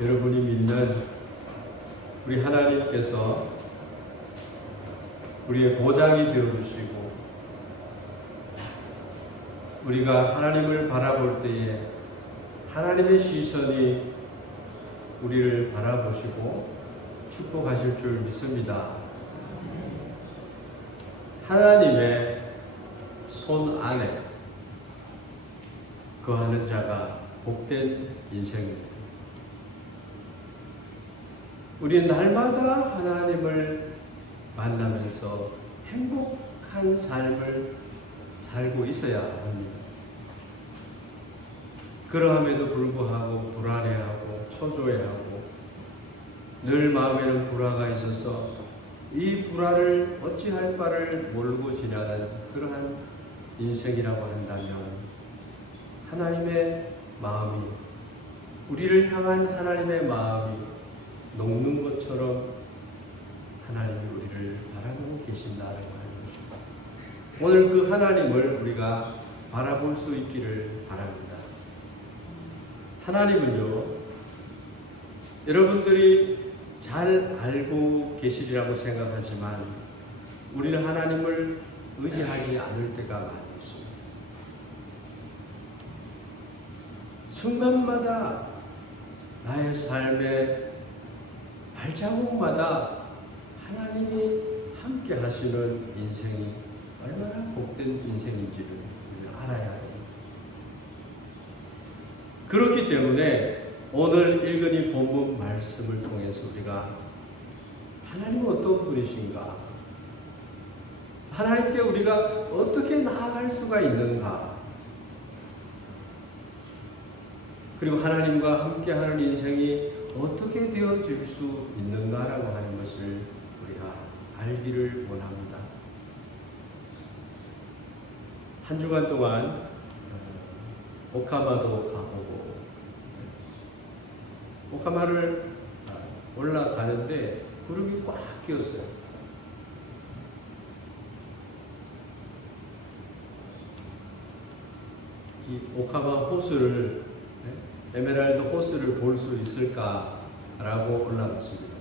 여러분이 믿는 우리 하나님께서 우리의 보장이 되어주시고, 우리가 하나님을 바라볼 때에 하나님의 시선이 우리를 바라보시고 축복하실 줄 믿습니다. 하나님의 손 안에 거하는 자가 복된 인생입니다. 우리는 날마다 하나님을 만나면서 행복한 삶을 살고 있어야 합니다. 그러함에도 불구하고 불안해하고 초조해하고 늘 마음에는 불화가 있어서 이 불화를 어찌할 바를 모르고 지나는 그러한 인생이라고 한다면, 하나님의 마음이, 우리를 향한 하나님의 마음이 녹는 것처럼 하나님이 우리를 바라보고 계신다라고 하는 것입니다. 오늘 그 하나님을 우리가 바라볼 수 있기를 바랍니다. 하나님은요, 여러분들이 잘 알고 계시리라고 생각하지만 우리는 하나님을 의지하지 않을 때가 많이 있습니다. 순간마다 나의 삶의 발자국마다 하나님이 함께 하시는 인생이 얼마나 복된 인생인지를 우리가 알아야 해요. 그렇기 때문에 오늘 읽은 이 본문 말씀을 통해서 우리가 하나님은 어떤 분이신가, 하나님께 우리가 어떻게 나아갈 수가 있는가, 그리고 하나님과 함께하는 인생이 어떻게 되어질 수 있는가라고 하는 것을 우리가 알기를 원합니다. 한 주간 동안 오카마도 가보고, 오카마를 올라가는데 구름이 꽉 끼었어요. 이 오카마 호수를, 에메랄드 호수를 볼 수 있을까라고 올라갔습니다.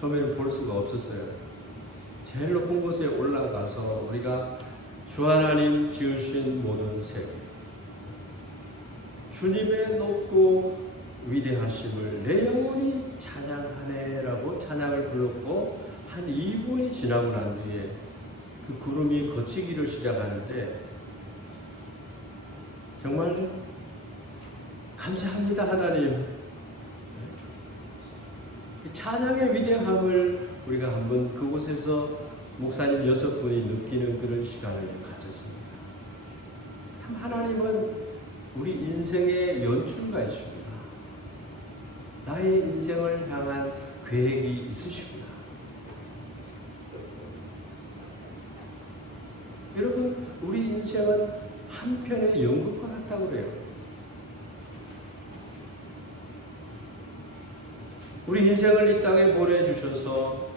처음에는 볼 수가 없었어요. 제일 높은 곳에 올라가서 우리가 주 하나님 지으신 모든 세계, 주님의 높고 위대하심을 내 영혼이 찬양하네라고 찬양을 불렀고, 한 2분이 지나고 난 뒤에 그 구름이 걷히기를 시작하는데, 정말 감사합니다 하나님. 찬양의 위대함을 우리가 한번 그곳에서 목사님 6분이 느끼는 그런 시간을 가졌습니다. 참 하나님은 우리 인생의 연출가이십니다. 나의 인생을 향한 계획이 있으시구나. 여러분, 우리 인생은 한 편의 연극과 같다고 그래요. 우리 인생을 이 땅에 보내주셔서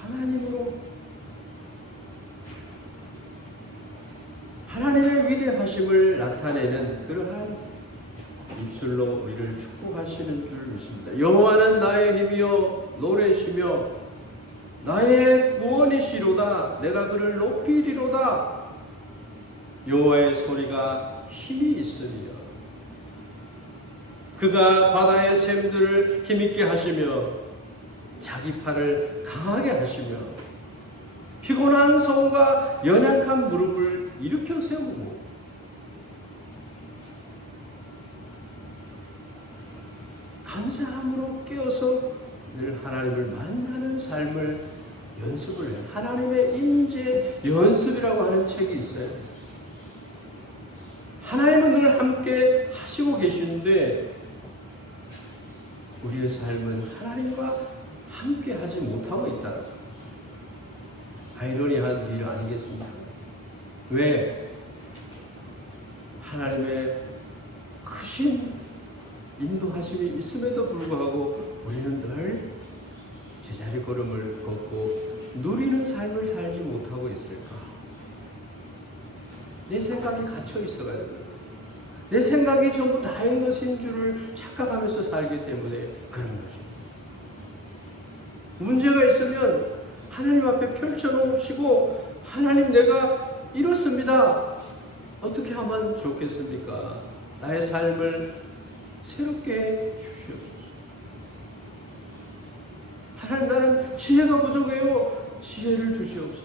하나님으로, 하나님의 위대하심을 나타내는 그러한 입술로 우리를 축복하시는 줄 믿습니다. 여호와는 나의 힘이요 노래시며 나의 구원이시로다. 내가 그를 높이리로다. 여호와의 소리가 힘이 있으며 그가 바다의 샘들을 힘있게 하시며 자기 팔을 강하게 하시며 피곤한 손과 연약한 무릎을 일으켜 세우고 감사함으로 깨어서 늘 하나님을 만나는 삶을 연습을 해요. 하나님의 인재 연습이라고 하는 책이 있어요. 하나님은 늘 함께 하시고 계시는데 우리의 삶은 하나님과 함께 하지 못하고 있다. 아이러니한 일 아니겠습니까? 왜? 하나님의 크신 인도하심이 있음에도 불구하고 우리는 늘 제자리 걸음을 걷고 누리는 삶을 살지 못하고 있을까? 내 생각이 갇혀 있어가지고, 내 생각이 전부 나의 것인 줄을 착각하면서 살기 때문에 그런 것입니다. 문제가 있으면 하나님 앞에 펼쳐놓으시고 하나님 내가 이렇습니다. 어떻게 하면 좋겠습니까? 나의 삶을 새롭게 해 주시옵소서. 하나님 나는 지혜가 부족해요. 지혜를 주시옵소서.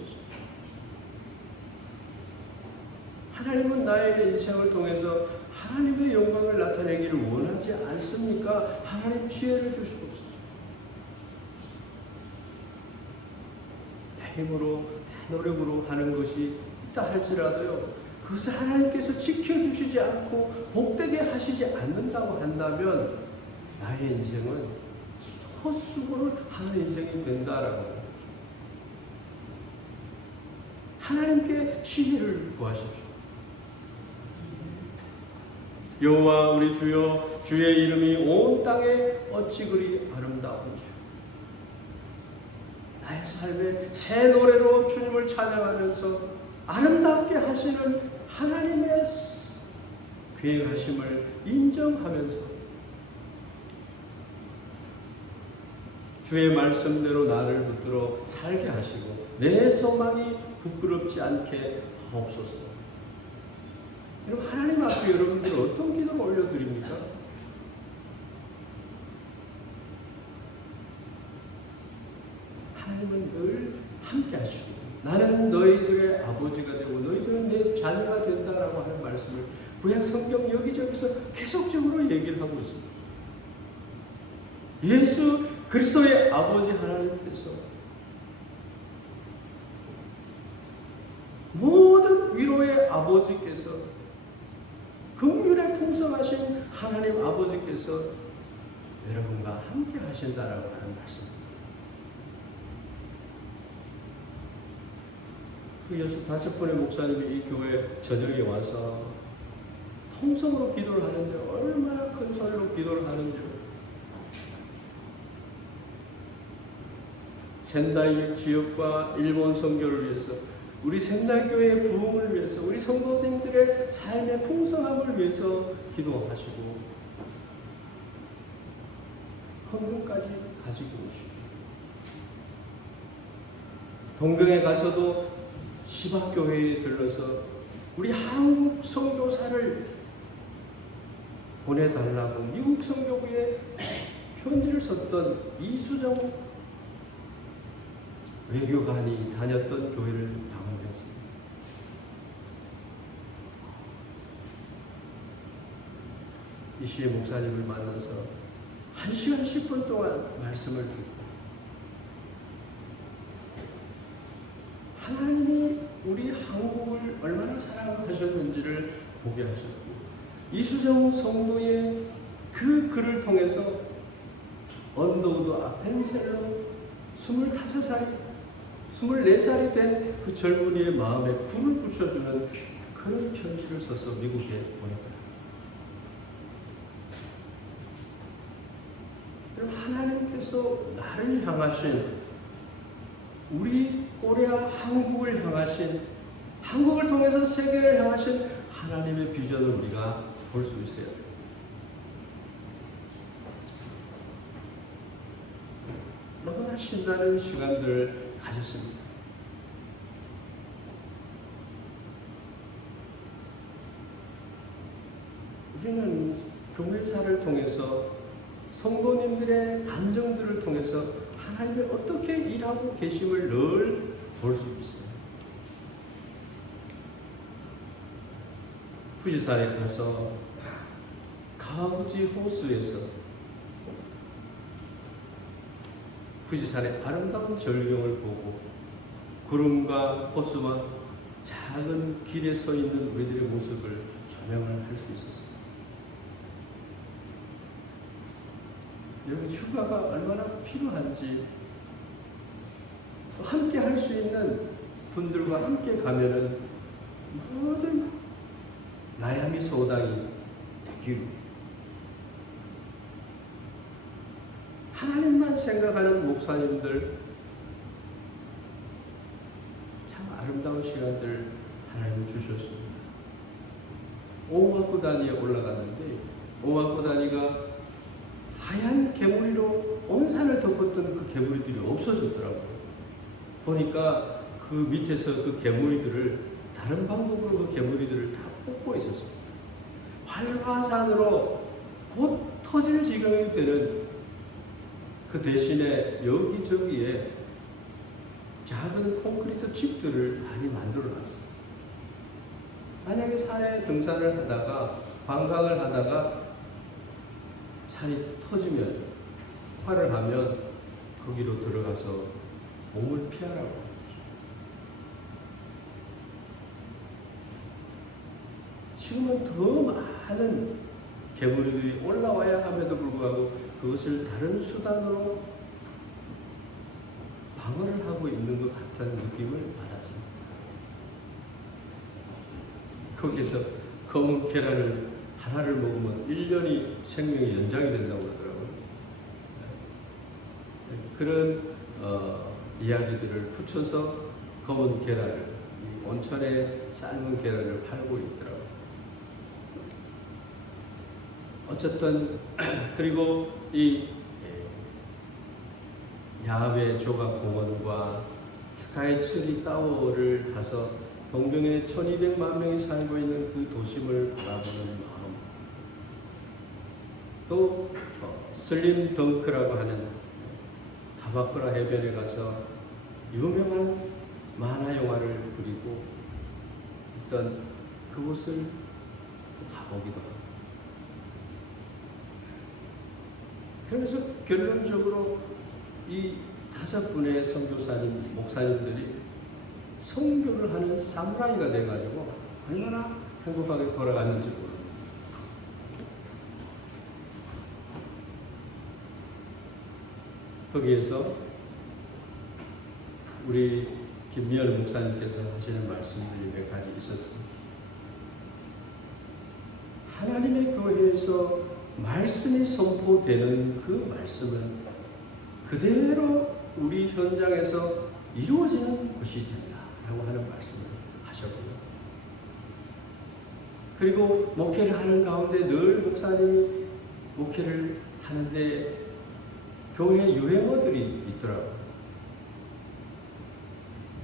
하나님은 나의 인생을 통해서 하나님의 영광을 나타내기를 원하지 않습니까? 하나님 지혜를 주시옵소서. 내 힘으로 내 노력으로 하는 것이 있다 할지라도요, 그것을 하나님께서 지켜주시지 않고 복되게 하시지 않는다고 한다면 나의 인생은 헛수고를 하는 인생이 된다라고. 하나님께 지혜를 구하십시오. 여호와 우리 주여, 주의 이름이 온 땅에 어찌 그리 아름다운지. 나의 삶에 새 노래로 주님을 찬양하면서 아름답게 하시는 하나님의 계획하심을 인정하면서 주의 말씀대로 나를 붙들어 살게 하시고 내 소망이 부끄럽지 않게 하옵소서. 여러분, 하나님 앞에 여러분들 어떤 기도를 올려드립니까? 하나님은 늘 함께 하시고 나는 너희들의 아버지가 되고 너희들은 내 자녀가 된다라고 하는 말씀을 구약 성경 여기저기서 계속적으로 얘기를 하고 있습니다. 예수 그리스도의 아버지 하나님께서 모든 위로의 아버지께서 긍휼에 풍성하신 하나님 아버지께서 여러분과 함께 하신다라고 하는 말씀입니다. 그 65번의 목사님이 이 교회 저녁에 와서 통성으로 기도를 하는데 얼마나 큰 소리로 기도를 하는지요. 센다이 지역과 일본 선교를 위해서, 우리 센다이교회의 부흥을 위해서, 우리 성도님들의 삶의 풍성함을 위해서 기도하시고 헌금까지 가지고 오시고, 동경에 가서도 시바교회에 들러서 우리 한국 선교사를 보내달라고 미국 선교부에 편지를 썼던 이수정 외교관이 다녔던 교회를 방문했습니다. 이시의 목사님을 만나서 1시간 10분 동안 말씀을 듣고 하나님이 우리 한국을 얼마나 사랑하셨는지를 보게 하셨고, 이수정 성도의 그 글을 통해서 언더우드 아펜셀로 24살이 된 그 젊은이의 마음에 불을 붙여주는 그런 편지를 써서 미국에 보냈다. 그럼 하나님께서 나를 향하신, 우리 코리아 한국을 향하신, 한국을 통해서 세계를 향하신 하나님의 비전을 우리가 볼 수 있어야 돼요. 너무나 신나는 시간들을 가졌습니다. 우리는 교회사를 통해서 성도님들의 감정들을 통해서 하나님이 어떻게 일하고 계심을 늘 볼 수 있어요.富士山에 가서 가우지 호수에서富士山의 아름다운 절경을 보고 구름과 호수와 작은 길에 서 있는 우리들의 모습을 조명을 할 수 있었어요. 여러분, 휴가가 얼마나 필요한지, 또 함께 할 수 있는 분들과 함께 가면은 모든 나야미 소당이 되기로, 하나님만 생각하는 목사님들, 참 아름다운 시간들 하나님이 주셨습니다. 오마코 단위에 올라갔는데 오마코 단위가 하얀 개구리로 온 산을 덮었던 그 개구리들이 없어졌더라고요. 보니까 그 밑에서 그 개구리들을 다른 방법으로 그 개구리들을 다 뽑고 있었어요. 활화산으로 곧 터질 지경이 되는 그 대신에 여기저기에 작은 콘크리트 집들을 많이 만들어 놨어요. 만약에 산에 등산을 하다가 관광을 하다가 산이 터지면 화를 하면 거기로 들어가서 몸을 피하라고 합니다. 지금은 더 많은 개구리들이 올라와야 함에도 불구하고 그것을 다른 수단으로 방어를 하고 있는 것 같다는 느낌을 받았습니다. 거기서 검은 계란을 하나를 먹으면 1년이 생명이 연장이 된다고 그러더라고요. 그런 이야기들을 붙여서 검은 계란을, 온천에 삶은 계란을 팔고 있더라고요. 어쨌든 그리고 이 야외 조각공원과 스카이트리 타워를 가서 동경에 1200만 명이 살고 있는 그 도심을 바라보는 마음, 또 슬림 덩크라고 하는 가마쿠라 해변에 가서 유명한 만화 영화를 그리고 있던 그곳을 가보기도 하고, 그래서 결론적으로 이 5분의 선교사님, 목사님들이 선교를 하는 사무라이가 돼가지고 얼마나 행복하게 돌아갔는지 모릅니다. 거기에서 우리 김미열 목사님께서 하시는 말씀들이 몇 가지 있었습니다. 하나님의 교회에서 말씀이 선포되는 그 말씀은 그대로 우리 현장에서 이루어지는 것이 된다라고 하는 말씀을 하셨고요. 그리고 목회를 하는 가운데 늘 목사님이 목회를 하는데 교회 유행어들이 있더라고요.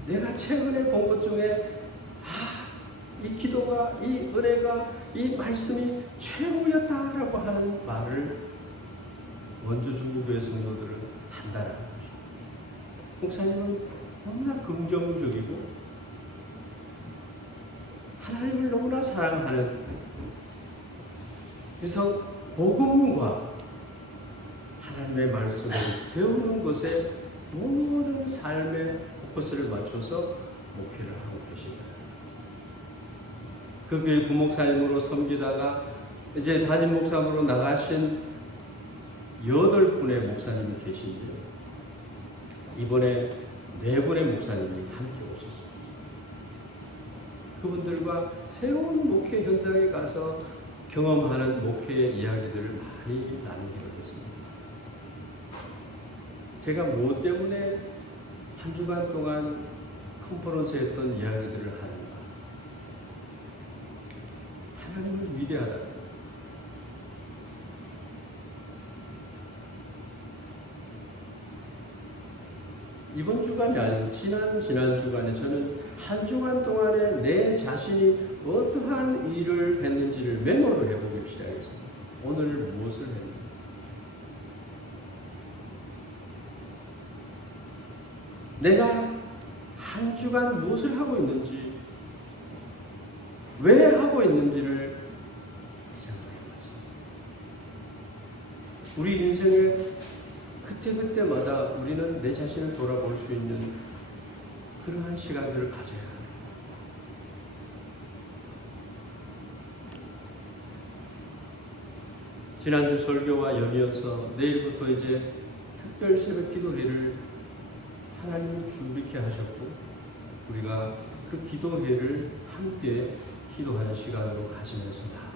내가 최근에 본 것 중에 이 기도가, 이 은혜가, 이 말씀이 최고였다라고 하는 말을 원주 중부교회 성도들은 한다라는 거죠. 목사님은 너무나 긍정적이고 하나님을 너무나 사랑하는, 그래서 복음과 하나님의 말씀을 배우는 것에 모든 삶의 포커스를 맞춰서 목회를 하고 계십니다. 그 교회 부목사님으로 섬기다가 이제 담임 목사님으로 나가신 8분의 목사님이 계신데요. 이번에 4분의 목사님이 함께 오셨습니다. 그분들과 새로운 목회 현장에 가서 경험하는 목회의 이야기들을 많이 나누기로 했습니다. 제가 무엇 때문에 한 주간 동안 컨퍼런스 했던 이야기들을 하는가? 하나님은 위대하다. 이번 주간이 아니고 지난 주간에 저는 한 주간 동안에 내 자신이 어떠한 일을 했는지를 메모를 해보기 시작했습니다. 오늘 무엇을 했는지. 내가 한 주간 무엇을 하고 있는지, 왜 하고 있는지를 생각해봤습니다. 우리 인생의 그때마다 우리는 내 자신을 돌아볼 수 있는 그러한 시간들을 가져야 합니다. 지난주 설교와 연이어서 내일부터 이제 특별 새벽 기도회를 하나님이 준비케 하셨고, 우리가 그 기도회를 함께 기도하는 시간으로 가지면서 나아갑니다.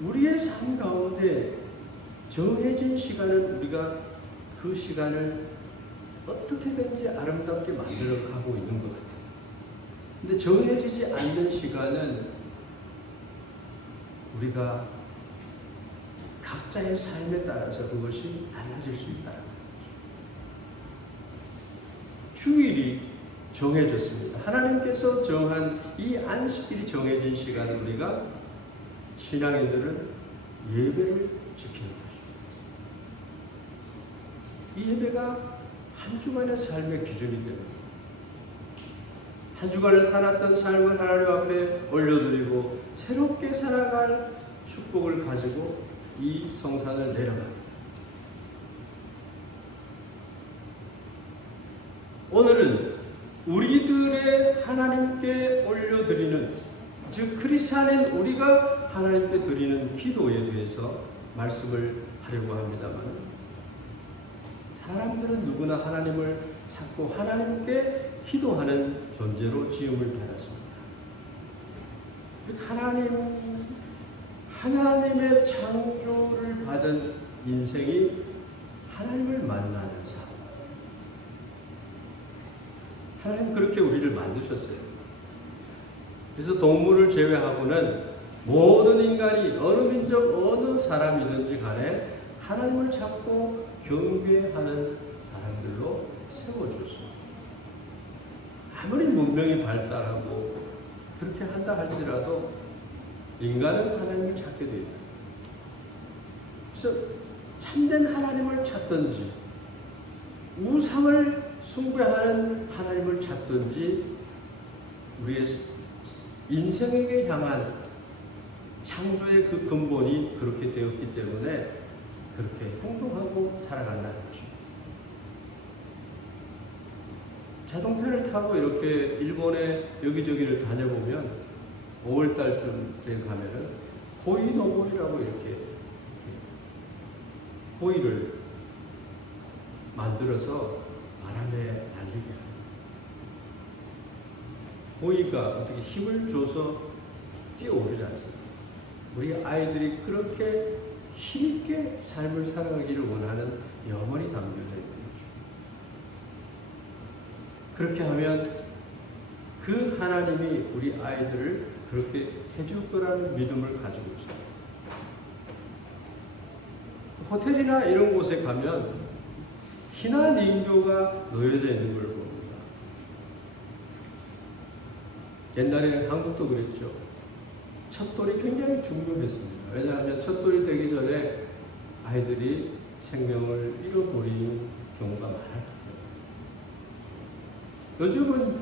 우리의 삶 가운데 정해진 시간은 우리가 그 시간을 어떻게든지 아름답게 만들어 가고 있는 것 같아요. 근데 정해지지 않는 시간은 우리가 각자의 삶에 따라서 그것이 달라질 수 있다는 거죠. 휴일이 정해졌습니다. 하나님께서 정한 이 안식일이 정해진 시간 우리가 신앙인들은 예배를 지키는 것입니다. 이 예배가 한 주간의 삶의 기준이 됩니다. 한 주간을 살았던 삶을 하나님 앞에 올려드리고 새롭게 살아갈 축복을 가지고 이 성산을 내려갑니다. 오늘은 우리들의 하나님께 올려드리는, 즉 크리스찬인 우리가 하나님께 드리는 기도에 대해서 말씀을 하려고 합니다만, 사람들은 누구나 하나님을 찾고 하나님께 기도하는 존재로 지음을 받았습니다. 하나님의 창조를 받은 인생이 하나님을 만나는 삶. 하나님 그렇게 우리를 만드셨어요. 그래서 동물을 제외하고는 모든 인간이 어느 민족, 어느 사람이든지 간에 하나님을 찾고 경배하는 사람들로 세워주었습니다. 아무리 문명이 발달하고 그렇게 한다 할지라도 인간은 하나님을 찾게 됩니다. 그래서 참된 하나님을 찾든지 우상을 숭배하는 하나님을 찾든지 우리의 인생에게 향한 창조의 그 근본이 그렇게 되었기 때문에 그렇게 행동하고 살아간다는 것입니다. 자동차를 타고 이렇게 일본의 여기저기를 다녀보면 5월달쯤 돼 가면은 고이노골이라고 이렇게 고이를 만들어서 바람에 날리게 합니다. 고이가 어떻게 힘을 줘서 뛰어오르지 않습니다. 우리 아이들이 그렇게 힘있게 삶을 살아가기를 원하는 영혼이 담겨져 있는 거죠. 그렇게 하면 그 하나님이 우리 아이들을 그렇게 해줄 거라는 믿음을 가지고 있어요. 호텔이나 이런 곳에 가면 희나 인교가 놓여져 있는 걸 봅니다. 옛날에 한국도 그랬죠. 첫돌이 굉장히 중요했습니다. 왜냐하면 첫돌이 되기 전에 아이들이 생명을 잃어버리는 경우가 많았기 때문에. 요즘은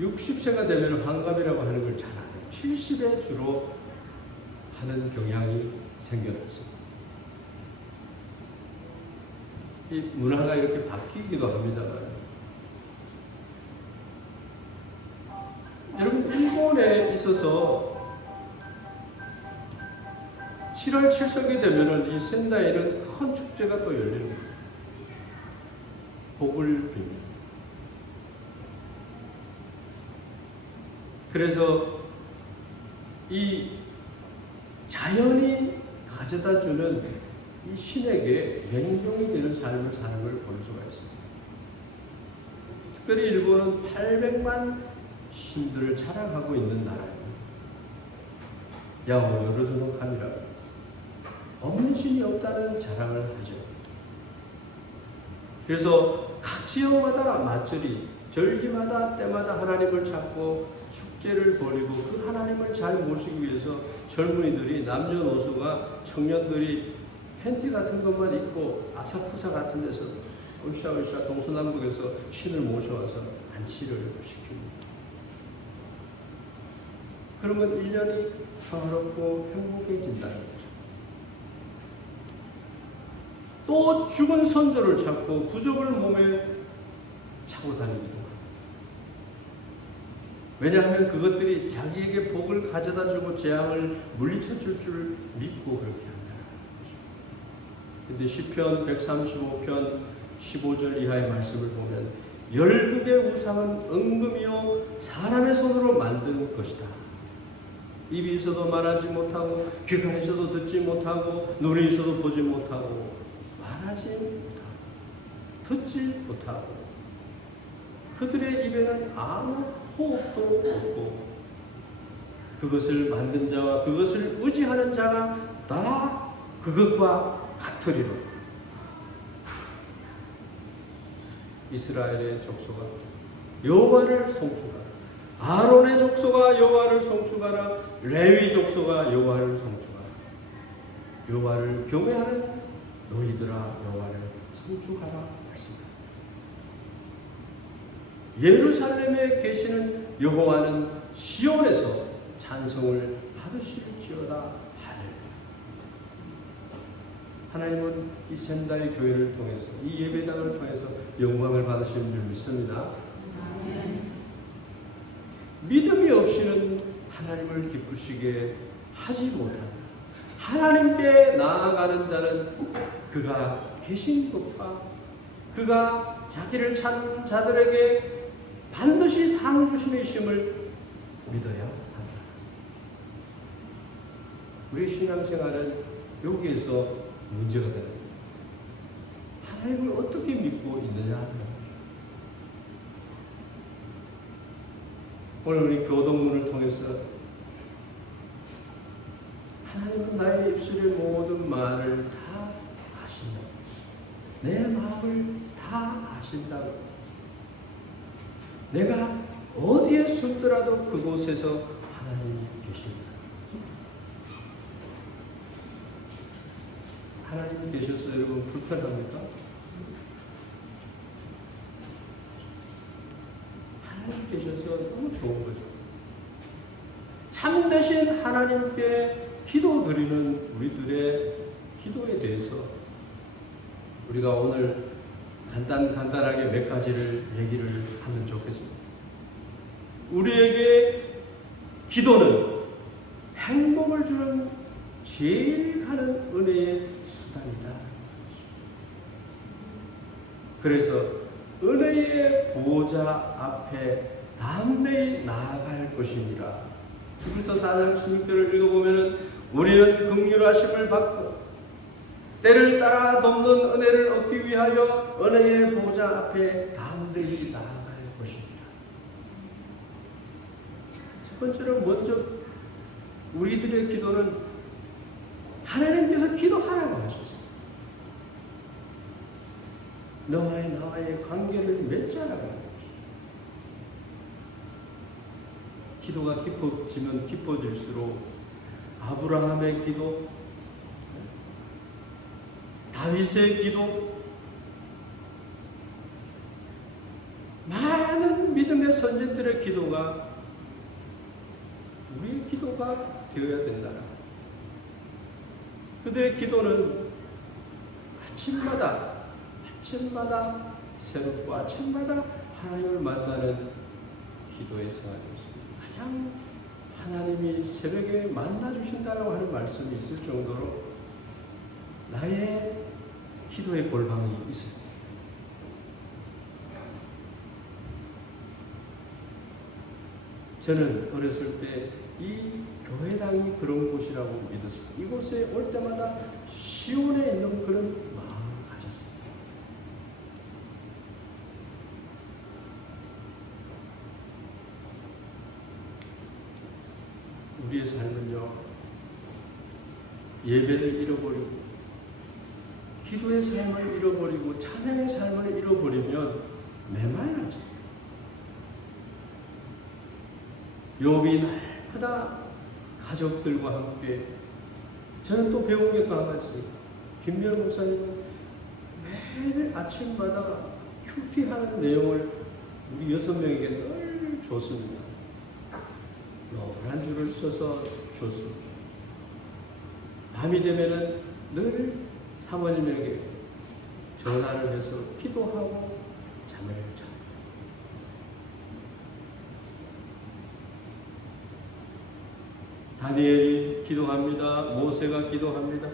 60세가 되면 환갑이라고 하는 걸 잘 안 해요. 70에 주로 하는 경향이 생겨났습니다. 이 문화가 이렇게 바뀌기도 합니다만, 여러분 일본에 있어서 7월 7석이 되면은 이 센다이는 큰 축제가 또 열리는 거예요. 복을 빕니다. 그래서 이 자연이 가져다 주는 이 신에게 맹종이 되는 삶을 사는 걸 볼 수가 있습니다. 특별히 일본은 800만 신들을 자랑하고 있는 나라입니다. 야오 요르조노 카미라, 없는 신이 없다는 자랑을 하죠. 그래서 각 지역마다 맞절이, 절기마다 때마다 하나님을 찾고 축제를 벌이고 그 하나님을 잘 모시기 위해서 젊은이들이, 남녀노소가, 청년들이 팬티 같은 것만 입고 아사쿠사 같은 데서 으쌰으쌰 동서남북에서 신을 모셔와서 안치를 시킵니다. 그러면 1년이 평화롭고 행복해진다는 거죠. 또 죽은 선조를 찾고 부적을 몸에 차고 다니기도 합니다. 왜냐하면 그것들이 자기에게 복을 가져다 주고 재앙을 물리쳐 줄 줄 믿고 그렇게 한다는 거죠. 근데 시편 135편 15절 이하의 말씀을 보면 열국의 우상은 은금이요 사람의 손으로 만든 것이다. 입이 있어도 말하지 못하고 귀가 있어도 듣지 못하고 눈이 있어도 보지 못하고 말하지 못하고 듣지 못하고 그들의 입에는 아무 호흡도 없고 그것을 만든 자와 그것을 의지하는 자가 다 그것과 같으리로다. 이스라엘의 족속아 여호와를 송축하라. 아론의 족속아 여호와를 송축하라. 레위 족속아 여호와를 송축하라. 여호와를 경외하는 너희들아 여호와를 송축하라 말씀합니다. 예루살렘에 계시는 여호와는 시온에서 찬송을 받으실지어다. 하나님은 이 샘달 교회를 통해서 이 예배당을 통해서 영광을 받으시는 줄 믿습니다. 믿음이 없이는 하나님을 기쁘시게 하지 못한다. 하나님께 나아가는 자는 그가 계신 곳과 그가 자기를 찾는 자들에게 반드시 상 주심이심을 믿어야 한다. 우리 신앙생활은 여기에서 문제가 됩니다. 하나님을 어떻게 믿고 있느냐 하는 것입니다. 오늘 우리 교동문을 통해서 하나님은 나의 입술의 모든 말을 다 아신다고, 내 마음을 다 아신다고, 내가 어디에 숨더라도 그곳에서 하나님이 계십니다. 하나님이 계셔서 여러분 불편합니까? 하나님 계셔서 너무 좋은 거죠. 참되신 하나님께 기도드리는 우리들의 기도에 대해서 우리가 오늘 간단하게 몇 가지를 얘기를 하면 좋겠습니다. 우리에게 기도는 행복을 주는 제일 가는 은혜의 수단이다. 그래서 은혜의 보호자 앞에 담대히 나아갈 것이니라. 히브리서 4장 16절을 읽어보면 우리는 긍휼하심을 받고 때를 따라 돕는 은혜를 얻기 위하여 은혜의 보호자 앞에 담대히 나아갈 것이니라. 첫 번째로 먼저 우리들의 기도는 하나님께서 기도하라고 하셨어요. 나와의 관계를 맺자라고 하셨어요. 기도가 깊어지면 깊어질수록 아브라함의 기도, 다윗의 기도, 많은 믿음의 선진들의 기도가 우리의 기도가 되어야 된다. 그들의 기도는 아침마다 새롭고 아침마다 하나님을 만나는 기도의 생활이었습니다. 가장 하나님이 새벽에 만나주신다라고 하는 말씀이 있을 정도로 나의 기도의 골방이 있어요. 저는 어렸을 때 이 교회당이 그런 곳이라고 믿었습니다. 이곳에 올 때마다 시온에 있는 그런 마음을 가졌습니다. 우리의 삶은요, 예배를 잃어버리고 기도의 삶을 잃어버리고 찬양의 삶을 잃어버리면 메말라져. 욥이 날마다 가족들과 함께, 저는 또 배운 게 또 하나 있어요. 김미열 목사님은 매일 아침마다 큐티하는 내용을 우리 6명에게 늘 줬습니다. 노란 줄을 써서 줬습니다. 밤이 되면은 늘 사모님에게 전화를 해서 기도하고 잠을 자. 다니엘이 기도합니다. 모세가 기도합니다.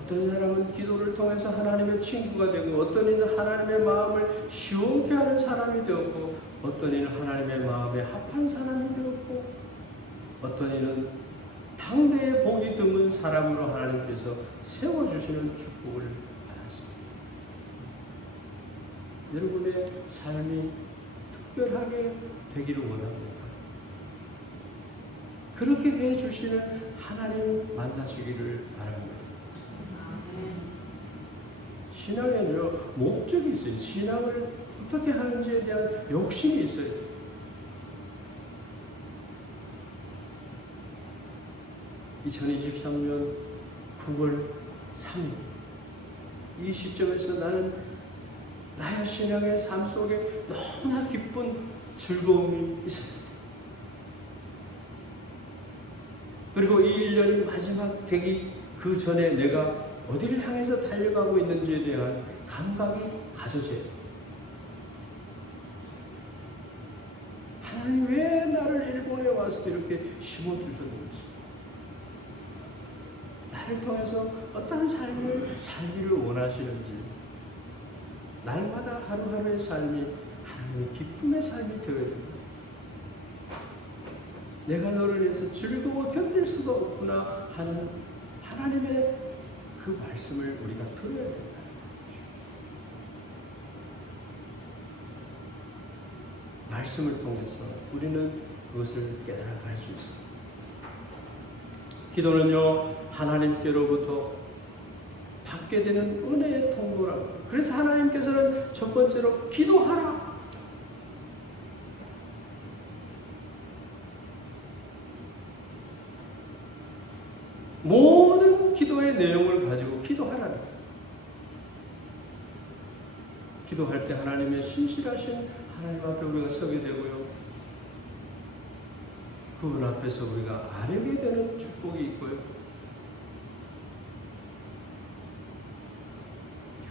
어떤 사람은 기도를 통해서 하나님의 친구가 되고, 어떤 이는 하나님의 마음을 시원케 하는 사람이 되었고, 어떤 이는 하나님의 마음에 합한 사람이 되었고, 어떤 이는 당대의 복이 드문 사람으로 하나님께서 세워주시는 축복을 받았습니다. 여러분의 삶이 특별하게 되기를 원합니다. 그렇게 해주시는 하나님 만나시기를 바랍니다. 신앙에는요, 목적이 있어요. 신앙을 어떻게 하는지에 대한 욕심이 있어요. (2023년 9월 3일) 이 시점에서 나는 나의 신앙의 삶 속에 너무나 기쁜 즐거움이 있습니다. 그리고 이 1년이 마지막 되기 그 전에 내가 어디를 향해서 달려가고 있는지에 대한 감각이 가져져요. 하나님 왜 나를 일본에 와서 이렇게 심어주셨는지, 나를 통해서 어떠한 삶을 살기를 원하시는지, 날마다 하루하루의 삶이 하나님의 기쁨의 삶이 되어야 됩니다. 내가 너를 위해서 즐거워 견딜 수가 없구나 하는 하나님의 그 말씀을 우리가 들어야 된다는 거죠. 말씀을 통해서 우리는 그것을 깨달아갈 수 있습니다. 기도는요, 하나님께로부터 받게 되는 은혜의 통로라고. 그래서 하나님께서는 첫 번째로 기도하라. 모든 기도의 내용을 가지고 기도하라는 거예요. 기도할 때 하나님의 신실하신 하나님 앞에 우리가 서게 되고요. 그분 앞에서 우리가 아뢰게 되는 축복이 있고요.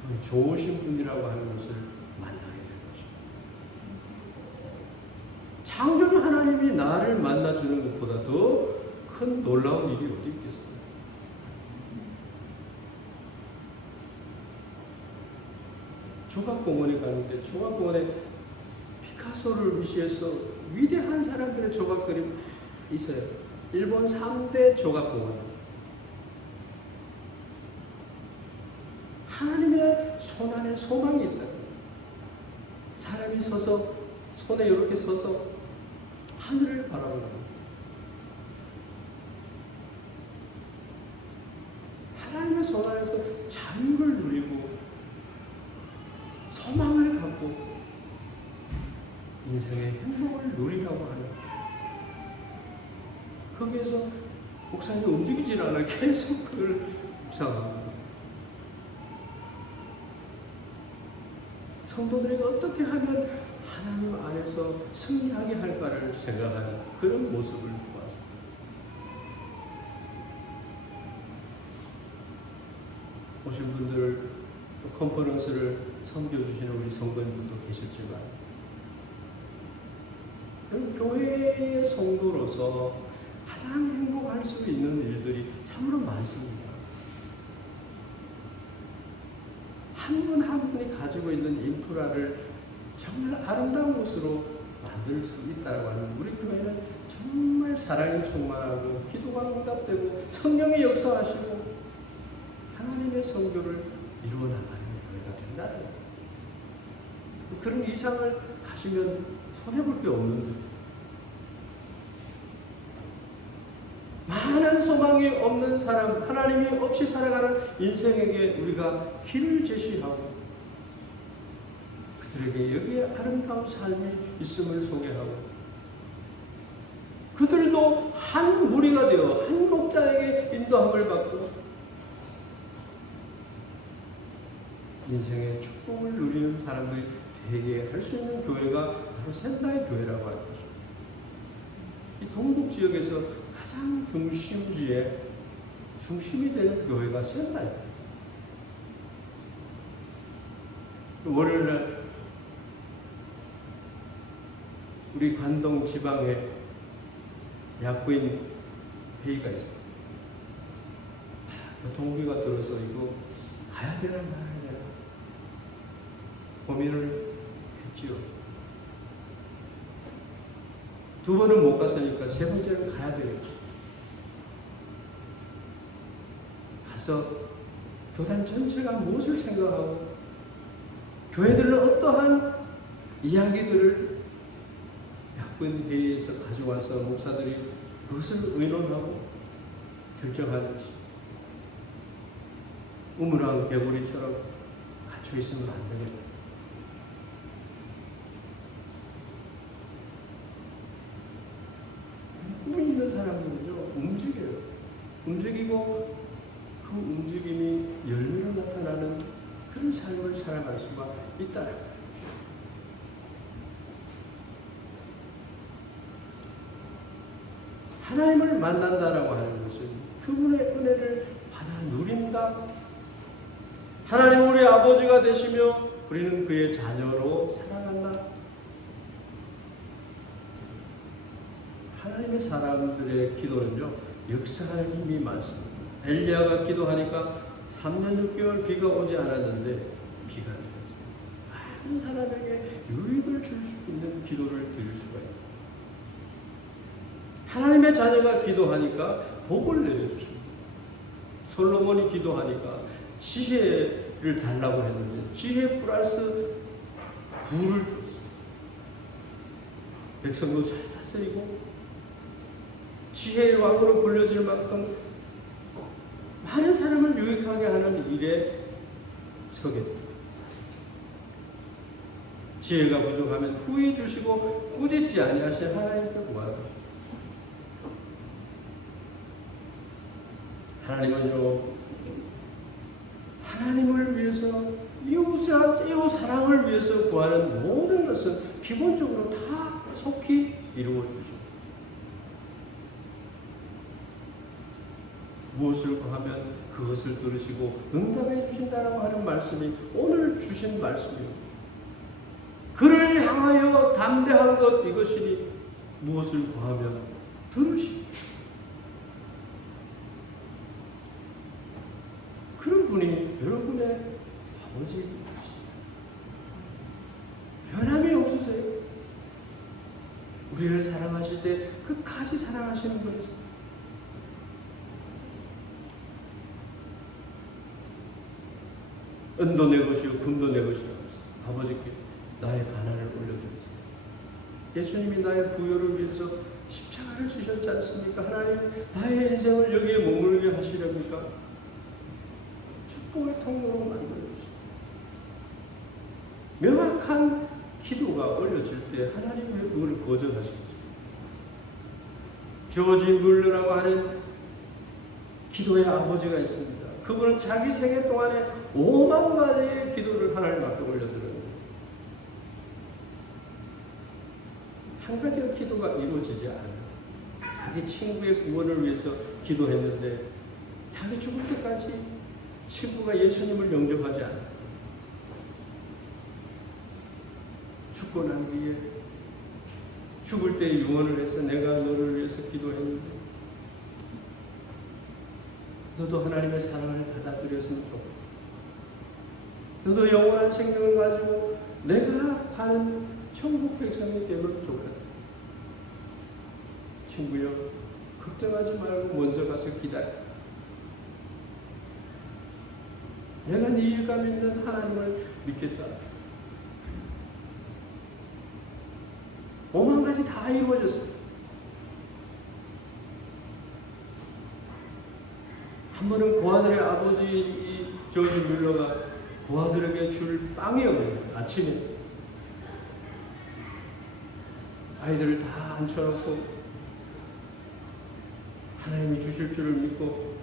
그분 좋으신 분이라고 하는 것을 만나게 되는 것입니다. 창조주 하나님이 나를 만나주는 것보다 더 큰 놀라운 일이 어디 있겠어요? 조각공원에 가는데 조각공원에 피카소를 위시해서 위대한 사람들의 조각 그림 있어요. 일본 3대 조각공원. 하나님의 손 안에 소망이 있다. 사람이 서서 손에 이렇게 서서 하늘을 바라보는 거예요. 하나님의 손 안에서 자유를 누리고 소망을 갖고 인생의 행복을 누리라고 하는, 거기에서 목사님이 움직이질 않아 계속 그걸 묵상합니다. 성도들이 어떻게 하면 하나님 안에서 승리하게 할까를 생각하는 그런 모습을 보았습니다. 오신 분들, 또 컨퍼런스를 섬겨주시는 우리 성도님들도 계셨지만, 교회의 성도로서 가장 행복할 수 있는 일들이 참으로 많습니다. 한 분 한 분이 가지고 있는 인프라를 정말 아름다운 곳으로 만들 수 있다고 하는, 우리 교회는 정말 사랑이 충만하고 기도가 응답되고 성령이 역사하시고 하나님의 성교를 이루어 나가는 교회가 된다는 거예요. 그런 이상을 가시면 손해볼 게 없는데, 많은 소망이 없는 사람, 하나님이 없이 살아가는 인생에게 우리가 길을 제시하고 그들에게 여기에 아름다운 삶이 있음을 소개하고, 그들도 한 무리가 되어 한 목자에게 인도함을 받고 인생의 축복을 누리는 사람들이 되게 할 수 있는 교회가 바로 센다이 교회라고 하는 것입니다. 이 동북 지역에서 가장 중심지에 중심이 되는 교회가 센다이입니다. 월요일날 우리 관동 지방에 약구인 회의가 있어요. 교통비가 들어서 이거 가야 되나 말아야 되나 고민을 했지요. 두 번은 못 갔으니까 세 번째는 가야 되겠죠. 가서 교단 전체가 무엇을 생각하고 교회들은 어떠한 이야기들을 약분회의에서 가져와서 목사들이 그것을 의논하고 결정하는지 우물안 개구리처럼 갇혀 있으면 안 되겠다. 꿈이 있는 사람들은요, 움직여요. 움직이고 그 움직임이 열매로 나타나는 그런 삶을 살아갈 수가 있다는 거예요. 하나님을 만난다라고 하는 것은 그분의 은혜를 받아 누린다. 하나님 우리 아버지가 되시며 우리는 그의 자녀로 살아간다. 하나님의 사람들의 기도는요, 역사할 힘이 많습니다. 엘리야가 기도하니까 3년 6개월 비가 오지 않았는데 비가 내렸습니다. 많은 사람에게 유익을 줄 수 있는 기도를 드릴 수가 있습니다. 하나님의 자녀가 기도하니까 복을 내려주십니다. 솔로몬이 기도하니까 지혜를 달라고 했는데 지혜 플러스 부를 줬어요. 백성도 잘 다스리고 지혜의 왕으로 불려질 만큼 많은 사람을 유익하게 하는 일에 서게 됩니다. 지혜가 부족하면 후히 주시고 꾸짖지 아니하신 하나님께 구하라. 하나님은요, 하나님을 위해서 이웃 사랑을 위해서 구하는 모든 것은 기본적으로 다 속히 이루어 주십니다. 무엇을 구하면 그것을 들으시고 응답해 주신다라고 하는 말씀이 오늘 주신 말씀입니다. 그를 향하여 담대한 것 이것이니 무엇을 구하면 들으시고 그런 분이 여러분의 아버지입니다. 변함이 없으세요. 우리를 사랑하실 때 끝까지 사랑하시는 분이세요. 은도 내 것이요 금도 내 것이라고 아버지께 나의 가난을 올려드리세요. 예수님이 나의 부요를 위해서 십자가를 지셨지 않습니까? 하나님 나의 인생을 여기에 머물게 하시렵니까? 축복의 통로로 만들어주세요. 명확한 기도가 올려질 때 하나님 왜 그걸 거절하시겠어요? 조지 물러라고 하는 기도의 아버지가 있습니다. 그분은 자기 생애 동안에 5만 가지의 기도를 하나님 앞에 올려드렸는데 한 가지의 기도가 이루어지지 않아요. 자기 친구의 구원을 위해서 기도했는데 자기 죽을 때까지 친구가 예수님을 영접하지 않아요. 죽고 난 뒤에 죽을 때 유언을 해서 내가 너를 위해서 기도했는데 너도 하나님의 사랑을 받아들였으면 좋겠다. 너도 영원한 생명을 가지고 내가 가는 천국 백성이 되면 좋겠다. 친구여, 걱정하지 말고 먼저 가서 기다려. 내가 네가 믿는 하나님을 믿겠다. 5만 가지 다 이루어졌어요. 한 번은 고아들의 아버지 조지 뮬러가 고아들에게 줄 빵이 없는 아침에 아이들을 다 앉혀놓고 하나님이 주실 줄을 믿고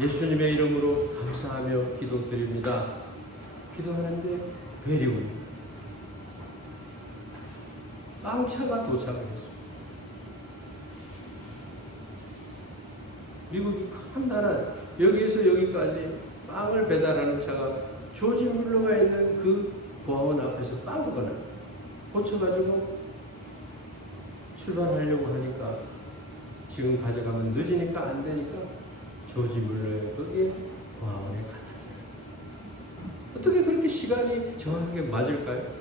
예수님의 이름으로 감사하며 기도드립니다. 기도하는데 배려요. 빵차가 도착했어요. 미국이 큰 나라, 여기에서 여기까지 빵을 배달하는 차가 조지 뮬러가 있는 그 고아원 앞에서 빵거나 고쳐가지고 출발하려고 하니까 지금 가져가면 늦으니까 안 되니까 조지 뮬러의 거기에 고아원에 갖다 줘요. 어떻게 그렇게 시간이 정확하게 맞을까요?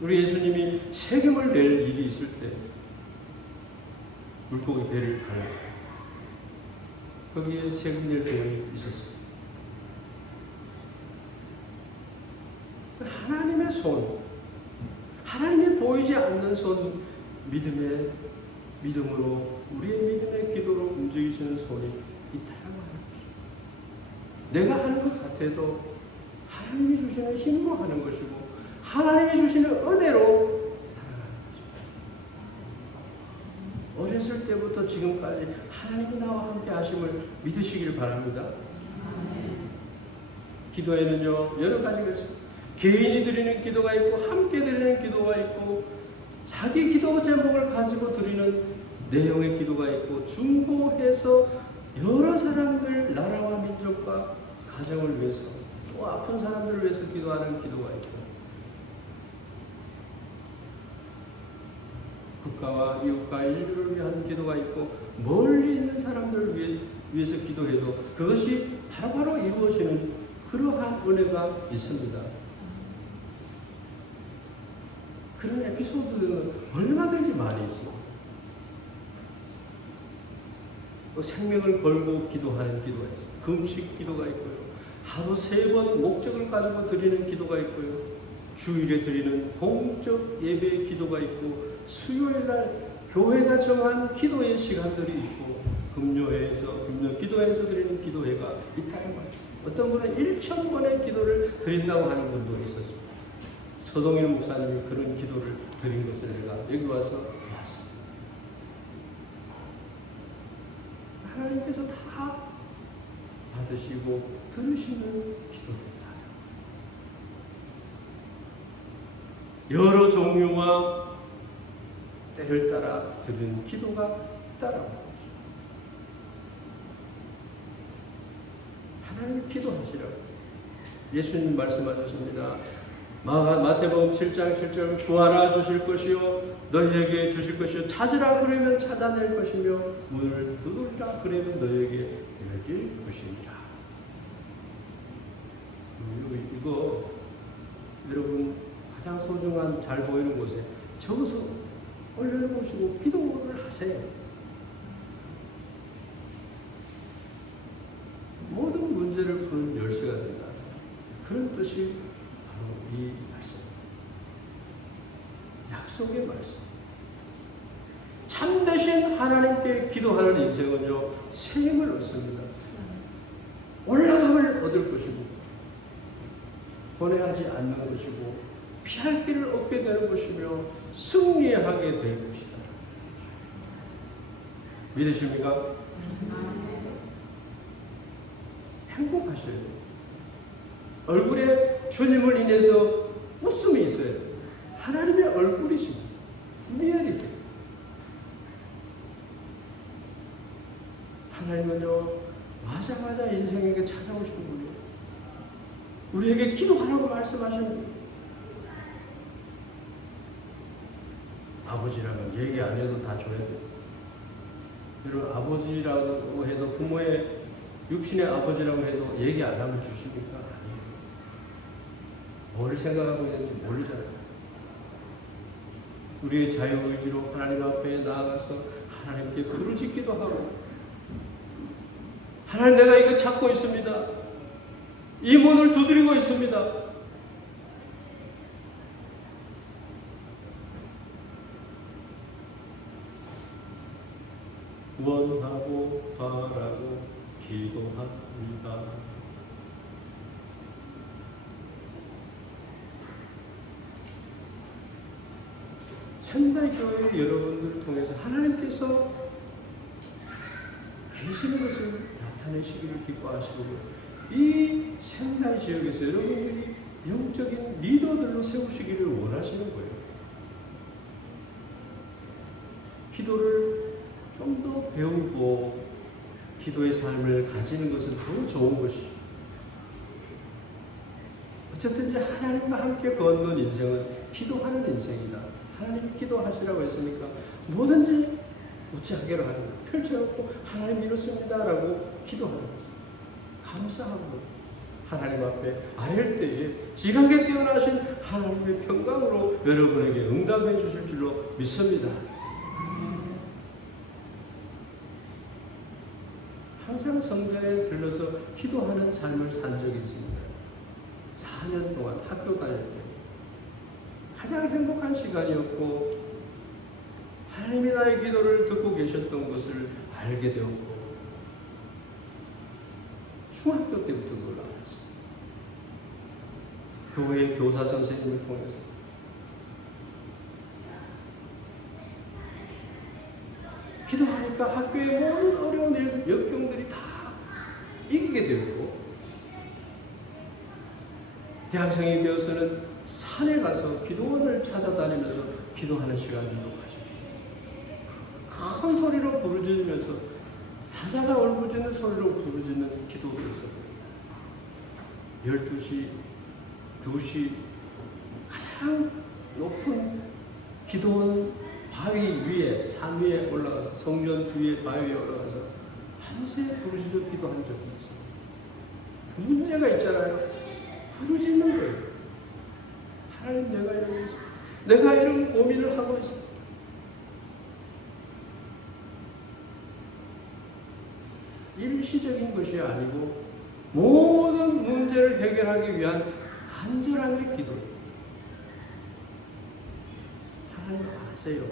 우리 예수님이 책임을 낼 일이 있을 때 물고기 배를 갈아요. 거기에 세금 낼 돈이 있었어요. 하나님의 손, 하나님이 보이지 않는 손, 믿음으로 우리의 믿음의 기도로 움직이시는 손이 있다라고 하는 것입니다. 내가 하는 것 같아도 하나님이 주시는 힘으로 하는 것이고 하나님이 주시는 은혜로 살아가는 것입니다. 어렸을 때부터 지금까지 하나님이 나와 함께 하심을 믿으시길 바랍니다. 기도에는요 여러 가지가 있습니다. 개인이 드리는 기도가 있고 함께 드리는 기도가 있고 자기 기도 제목을 가지고 드리는 내용의 기도가 있고 중보해서 여러 사람들 나라와 민족과 가정을 위해서 또 아픈 사람들을 위해서 기도하는 기도가 있고 국가와 이웃과 인류를 위한 기도가 있고 멀리 있는 사람들을 위해서 기도해도 그것이 바로바로 이루어지는 그러한 은혜가 있습니다. 그런 에피소드는 얼마든지 많이 있습니다. 생명을 걸고 기도하는 기도가 있습니다. 금식 기도가 있고요. 하루 3번 목적을 가지고 드리는 기도가 있고요. 주일에 드리는 공적 예배의 기도가 있고 수요일날 교회가 정한 기도의 시간들이 있고 금요 기도회에서 드리는 기도회가 있다는 거죠. 어떤 분은 1,000번의 기도를 드린다고 하는 분도 있었습니다. 서동일 목사님이 그런 기도를 드린 것을 내가 여기 와서 봤습니다. 하나님께서 다 받으시고 들으시는 기도입니다. 여러 종류와 때를 따라 드리는 기도가 있다라고 합니다. 하나님 기도하시라고 예수님 말씀하셨습니다. 마태복음 7장 7절 구하라 주실 것이요 너희에게 주실 것이요 찾으라 그러면 찾아낼 것이며 문을 두드리라 그러면 너희에게 열릴 것이니라. 이거 여러분 가장 소중한 잘 보이는 곳에 적어서 올려놓으시고 기도를 하세요. 모든 문제를 푸는 열쇠가 된다. 그런 뜻이 바로 이 말씀. 약속의 말씀. 참되신 하나님께 기도하는 인생은요, 새 힘을 얻습니다. 올라감을 얻을 것이고, 고뇌하지 않는 것이고, 피할 길을 얻게 되는 것이며, 승리하게 될 것이다. 믿으십니까? 행복하셔야 돼요. 얼굴에 주님을 인해서 웃음이 있어야 돼요. 하나님의 얼굴이십니다. 분별이세요. 하나님은요, 맞아 인생에게 찾아오시는 분이에요. 우리에게 기도하라고 말씀하시는 분이에요. 아버지라면 얘기 안 해도 다 줘야 돼요. 여러분, 아버지라고 해도 부모의 육신의 아버지라고 해도 얘기 안 하면 주십니까? 아니에요. 뭘 생각하고 있는지 모르잖아요. 우리의 자유의지로 하나님 앞에 나아가서 하나님께 부르짖기도 하고, 하나님 내가 이거 찾고 있습니다. 이 문을 두드리고 있습니다. 원하고 바라고 기도합니다.仙台교회 여러분들을 통해서 하나님께서 계시는 것을 나타내시기를 기뻐하시고, 이仙台 지역에서 여러분들이 영적인 리더들로 세우시기를 원하시는 거예요. 기도를 좀 더 배우고 기도의 삶을 가지는 것은 더 좋은 것이죠. 어쨌든지 하나님과 함께 걷는 인생은 기도하는 인생이다. 하나님이 기도하시라고 했으니까 뭐든지 우찌하게로 하는 거예요. 펼쳐놓고 하나님 이렇습니다라고 기도하는 거예요. 감사하고 하나님 앞에 아랠 때에 지각에 뛰어나신 하나님의 평강으로 여러분에게 응답해 주실 줄로 믿습니다. 항상 성전에 들러서 기도하는 삶을 산 적이 있습니다. 4년 동안 학교 다닐 때 가장 행복한 시간이었고 하나님이 나의 기도를 듣고 계셨던 것을 알게 되었고 중학교 때부터 그걸 알았어요. 교회 교사 선생님을 통해서 기도하니까 학교의 모든 어려운 역경들이 다 이기게 되었고 대학생이 되어서는 산에 가서 기도원을 찾아다니면서 기도하는 시간들도 가지고 큰 소리로 부르짖으면서 사자가 울부짖는 소리로 부르짖는 기도도 있었고 12시, 2시 가장 높은 기도원 바위 위에 산 위에 올라가서 성전 뒤에 바위 위에 올라가서 밤새 부르짖어 기도한 적이 있어요. 문제가 있잖아요. 부르짖는 거예요. 하나님 내가 이러고 있어. 내가 이런 고민을 하고 있어. 일시적인 것이 아니고 모든 문제를 해결하기 위한 간절함의 기도예요. 하나님 아세요.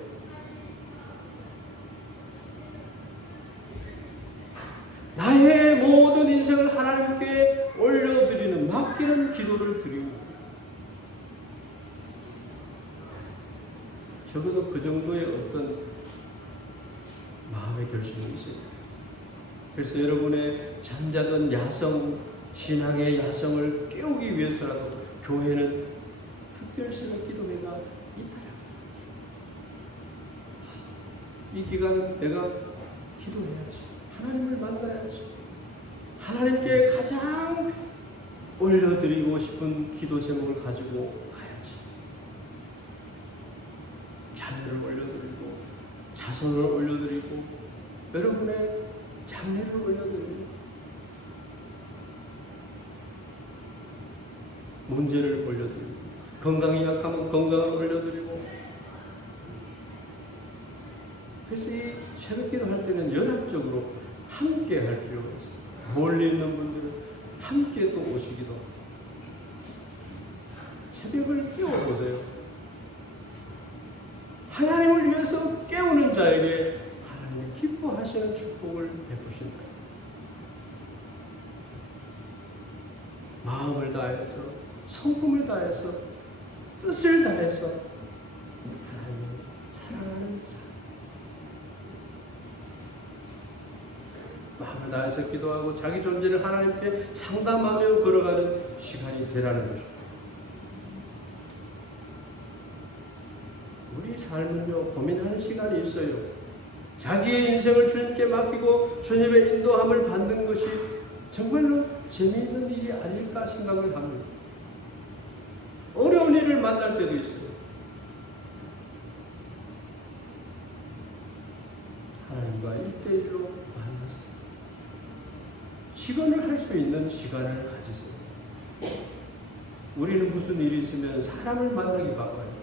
나의 모든 인생을 하나님께 올려드리는 맡기는 기도를 드리고 적어도 그 정도의 어떤 마음의 결심이 있어요. 그래서 여러분의 잠자던 야성, 신앙의 야성을 깨우기 위해서라도 교회는 특별성의 기도회가 있다. 이 기간은 내가 기도해야지. 하나님을 만나야지. 하나님께 가장 올려드리고 싶은 기도 제목을 가지고 가야지. 자녀를 올려드리고 자손을 올려드리고 여러분의 장래를 올려드리고 문제를 올려드리고 건강이 약하면 건강을 올려드리고 그래서 이 새벽기도 할 때는 연합적으로 함께 할 필요가 있어요. 멀리 있는 분들은 함께 또 오시기도 하고 새벽을 깨워보세요. 하나님을 위해서 깨우는 자에게 하나님이 기뻐하시는 축복을 베푸신다. 마음을 다해서 성품을 다해서 뜻을 다해서 하나님을 사랑하는 삶. 마음을 다해서 기도하고 자기 존재를 하나님께 상담하며 걸어가는 시간이 되라는 것입니다. 우리 삶은요 고민하는 시간이 있어요. 자기의 인생을 주님께 맡기고 주님의 인도함을 받는 것이 정말로 재미있는 일이 아닐까 생각을 합니다. 어려운 일을 만날 때도 있어요. 하나님과 1대1로 만나서 시간을 할 수 있는 시간을 가지세요. 우리는 무슨 일이 있으면 사람을 만나기 바빠요.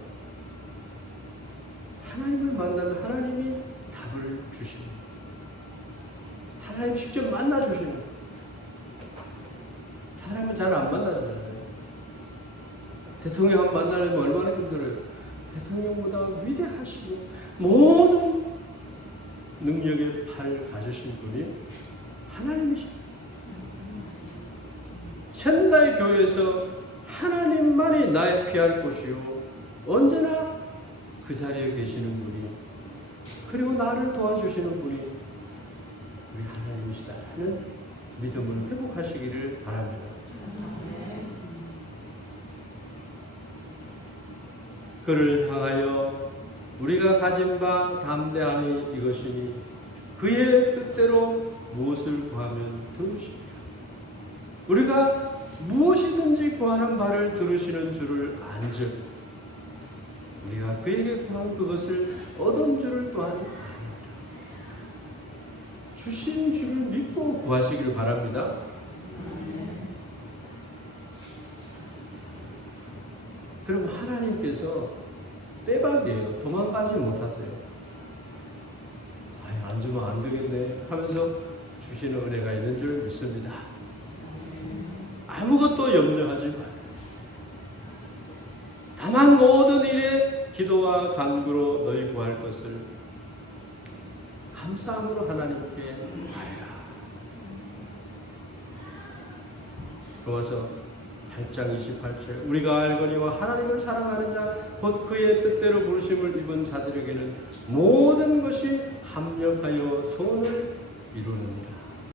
하나님을 만나면 하나님이 답을 주십니다. 하나님 직접 만나 주십니다. 사람은 잘 안 만나잖아요. 대통령 만나려면 얼마나 힘들어요. 대통령보다 위대하시고 모든 능력의 팔 가지신 분이 하나님이십니다. 현代교회에서 하나님만이 나의 피할 곳이요 언제나 그 자리에 계시는 분이 그리고 나를 도와주시는 분이 우리 하나님이시다 하는 믿음을 회복하시기를 바랍니다. 그를 향하여 우리가 가진 바 담대함이 이것이니 그의 뜻대로 무엇을 구하면 들으시리라. 우리가 무엇이든지 구하는 바를 들으시는 줄을 안즉 우리가 그에게 구한 그것을 얻은 줄을 또한 아니라 주신 줄을 믿고 구하시길 바랍니다. 그럼 하나님께서 빼박이에요. 도망가지 못하세요. 안 주면 안 되겠네 하면서 주시는 은혜가 있는 줄 믿습니다. 아무것도 염려하지 마요. 다만 모든 일에 기도와 간구로 너희 구할 것을 감사함으로 하나님께 구하라. 로마서 8장 28절 우리가 알거니와 하나님을 사랑하는 자 곧 그의 뜻대로 부르심을 입은 자들에게는 모든 것이 합력하여 선을 이루는다.